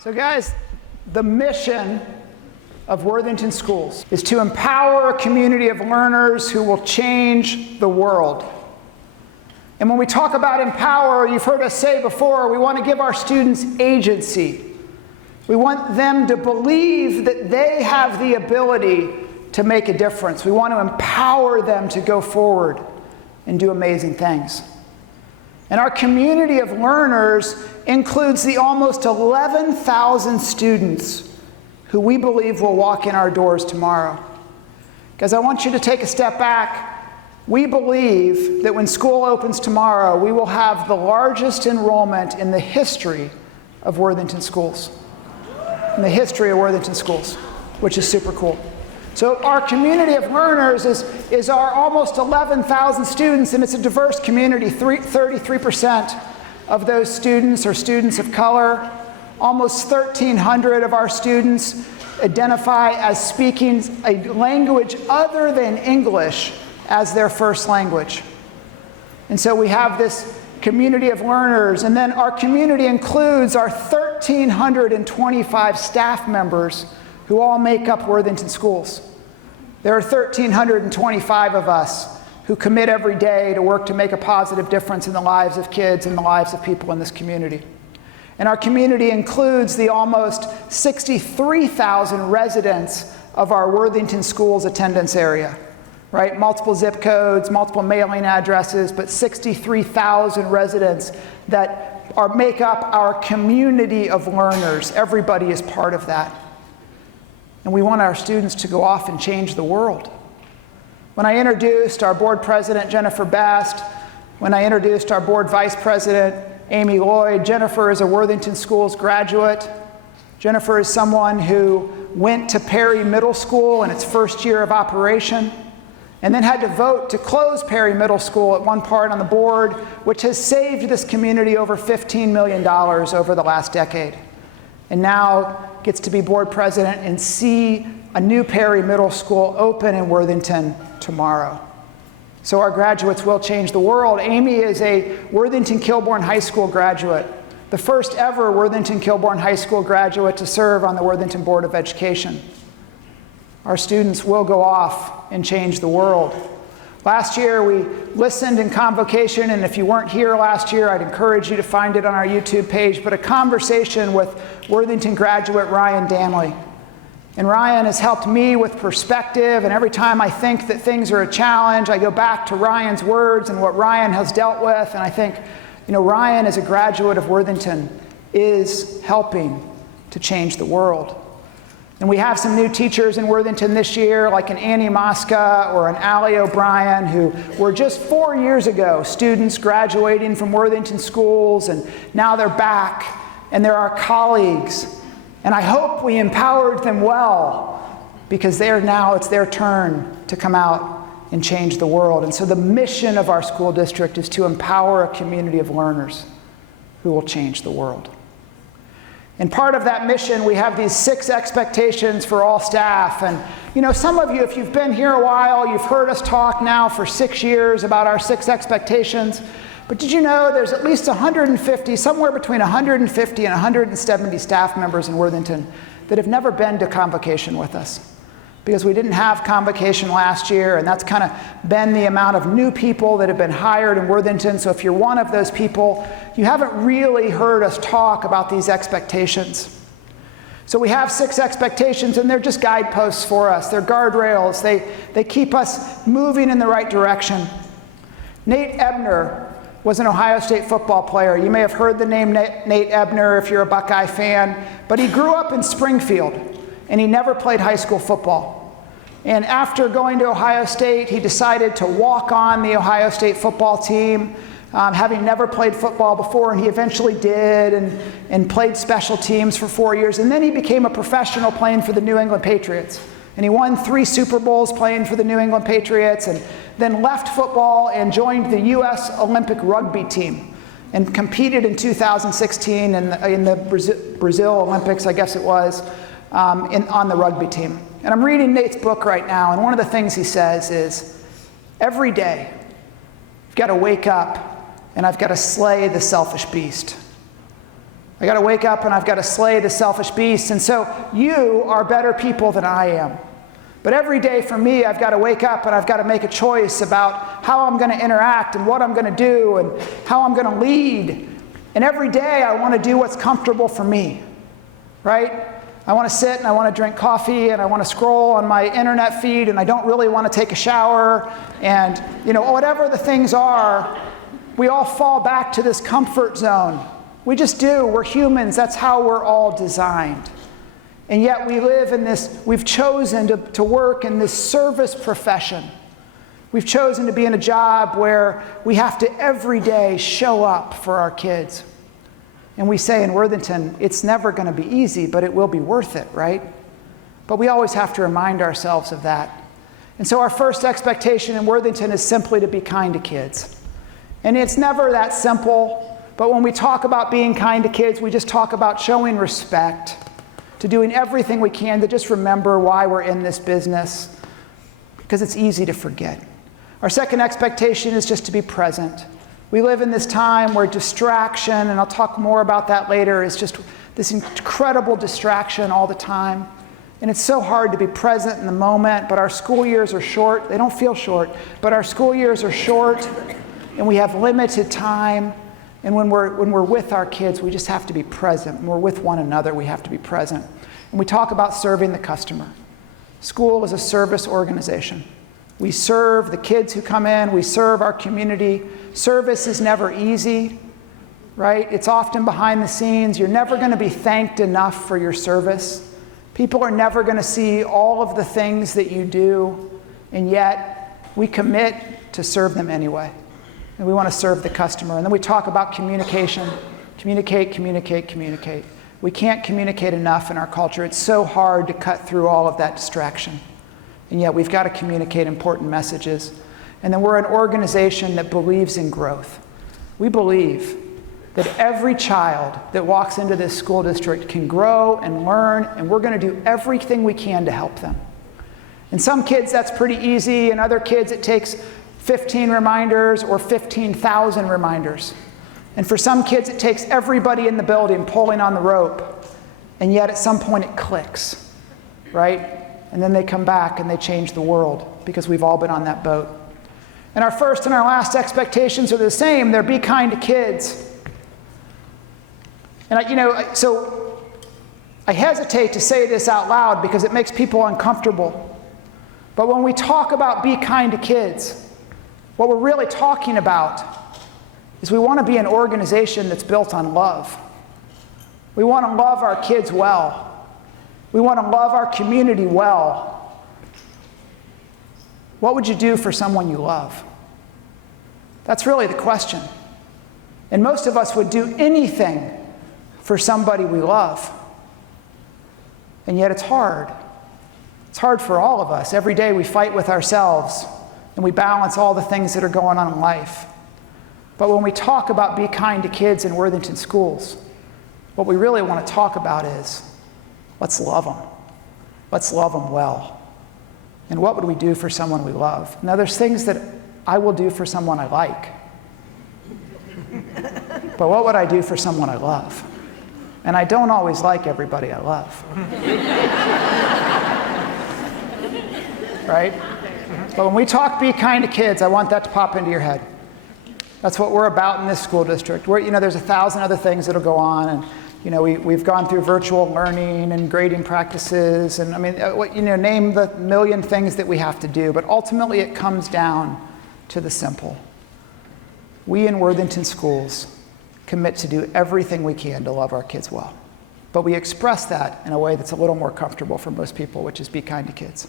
So guys, the mission of Worthington Schools is to empower a community of learners who will change the world. And when we talk about empower, you've heard us say before, we want to give our students agency. We want them to believe that they have the ability to make a difference. We want to empower them to go forward and do amazing things. And our community of learners includes the almost 11,000 students who we believe will walk in our doors tomorrow. Because I want you to take a step back. We believe that when school opens tomorrow, we will have the largest enrollment in the history of Worthington Schools. In the history of Worthington Schools, which is super cool. So our community of learners is our almost 11,000 students, and it's a diverse community. 33% of those students are students of color. Almost 1,300 of our students identify as speaking a language other than English as their first language. And so we have this community of learners, and then our community includes our 1,325 staff members who all make up Worthington Schools. There are 1,325 of us who commit every day to work to make a positive difference in the lives of kids and the lives of people in this community. And our community includes the almost 63,000 residents of our Worthington Schools attendance area, right? Multiple zip codes, multiple mailing addresses, but 63,000 residents that make up our community of learners. Everybody is part of that. And we want our students to go off and change the world. When I introduced our board president, Jennifer Bast, when I introduced our board vice president, Amy Lloyd, Jennifer is a Worthington Schools graduate. Jennifer is someone who went to Perry Middle School in its first year of operation, and then had to vote to close Perry Middle School at one part on the board, which has saved this community over $15 million over the last decade. And now gets to be board president and see a new Perry Middle School open in Worthington tomorrow. So our graduates will change the world. Amy is a Worthington Kilbourne High School graduate, the first ever Worthington Kilbourne High School graduate to serve on the Worthington Board of Education. Our students will go off and change the world. Last year we listened in convocation, and if you weren't here last year, I'd encourage you to find it on our YouTube page, but a conversation with Worthington graduate Ryan Danley. And Ryan has helped me with perspective, and every time I think that things are a challenge, I go back to Ryan's words and what Ryan has dealt with, and I think, you know, Ryan as a graduate of Worthington is helping to change the world. And we have some new teachers in Worthington this year, like an Annie Mosca or an Allie O'Brien, who were just 4 years ago students graduating from Worthington Schools, and now they're back, and they're our colleagues. And I hope we empowered them well, because it's their turn to come out and change the world. And so the mission of our school district is to empower a community of learners who will change the world. And part of that mission, we have these 6 expectations for all staff. And you know, some of you, if you've been here a while, you've heard us talk now for 6 years about our 6 expectations. But did you know there's at least 150, somewhere between 150 and 170 staff members in Worthington that have never been to convocation with us? Because we didn't have convocation last year, and that's kind of been the amount of new people that have been hired in Worthington. So if you're one of those people, you haven't really heard us talk about these expectations. So we have 6 expectations, and they're just guideposts for us. They're guardrails. They keep us moving in the right direction. Nate Ebner was an Ohio State football player. You may have heard the name Nate Ebner if you're a Buckeye fan, but he grew up in Springfield, and he never played high school football. And after going to Ohio State, he decided to walk on the Ohio State football team, having never played football before, and he eventually did, and played special teams for 4 years. And then he became a professional playing for the New England Patriots. And he won 3 Super Bowls playing for the New England Patriots, and then left football and joined the U.S. Olympic rugby team and competed in 2016 in the Brazil Olympics, I guess it was, on the rugby team. And I'm reading Nate's book right now, and one of the things he says is, every day, I've got to wake up and I've got to slay the selfish beast. I got to wake up and I've got to slay the selfish beast. And so you are better people than I am. But every day for me, I've got to wake up and I've got to make a choice about how I'm going to interact and what I'm going to do and how I'm going to lead. And every day I want to do what's comfortable for me, right? I want to sit and I want to drink coffee and I want to scroll on my internet feed and I don't really want to take a shower. And, whatever the things are, we all fall back to this comfort zone. We just do. We're humans. That's how we're all designed. And yet we live in this, we've chosen to work in this service profession. We've chosen to be in a job where we have to every day show up for our kids. And we say in Worthington, it's never going to be easy, but it will be worth it, right? But we always have to remind ourselves of that. And so our first expectation in Worthington is simply to be kind to kids. And it's never that simple, but when we talk about being kind to kids, we just talk about showing respect, to doing everything we can to just remember why we're in this business, because it's easy to forget. Our second expectation is just to be present. We live in this time where distraction, and I'll talk more about that later, is just this incredible distraction all the time. And it's so hard to be present in the moment, but our school years are short. They don't feel short, but our school years are short, and we have limited time. And when we're with our kids, we just have to be present. When we're with one another, we have to be present. And we talk about serving the customer. School is a service organization. We serve the kids who come in. We serve our community. Service is never easy, right? It's often behind the scenes. You're never going to be thanked enough for your service. People are never going to see all of the things that you do, and yet we commit to serve them anyway. And we want to serve the customer. And then we talk about communication. Communicate, communicate, communicate. We can't communicate enough in our culture. It's so hard to cut through all of that distraction. And yet we've got to communicate important messages. And then we're an organization that believes in growth. We believe that every child that walks into this school district can grow and learn, and we're going to do everything we can to help them. And some kids, that's pretty easy, and other kids, it takes 15 reminders or 15,000 reminders. And for some kids, it takes everybody in the building pulling on the rope, and yet at some point it clicks, right? And then they come back and they change the world because we've all been on that boat. And our first and our last expectations are the same. They're be kind to kids. And so I hesitate to say this out loud because it makes people uncomfortable. But when we talk about be kind to kids, what we're really talking about is we want to be an organization that's built on love. We want to love our kids well. We want to love our community well. What would you do for someone you love? That's really the question. And most of us would do anything for somebody we love. And yet it's hard. It's hard for all of us. Every day we fight with ourselves and we balance all the things that are going on in life. But when we talk about be kind to kids in Worthington schools, what we really want to talk about is let's love them. Let's love them well. And what would we do for someone we love? Now, there's things that I will do for someone I like. But what would I do for someone I love? And I don't always like everybody I love. Right? But when we talk be kind to kids, I want that to pop into your head. That's what we're about in this school district. There's 1,000 other things that'll go on, and we've gone through virtual learning and grading practices, and name the million things that we have to do. But ultimately, it comes down to the simple. We in Worthington schools commit to do everything we can to love our kids well. But we express that in a way that's a little more comfortable for most people, which is be kind to kids.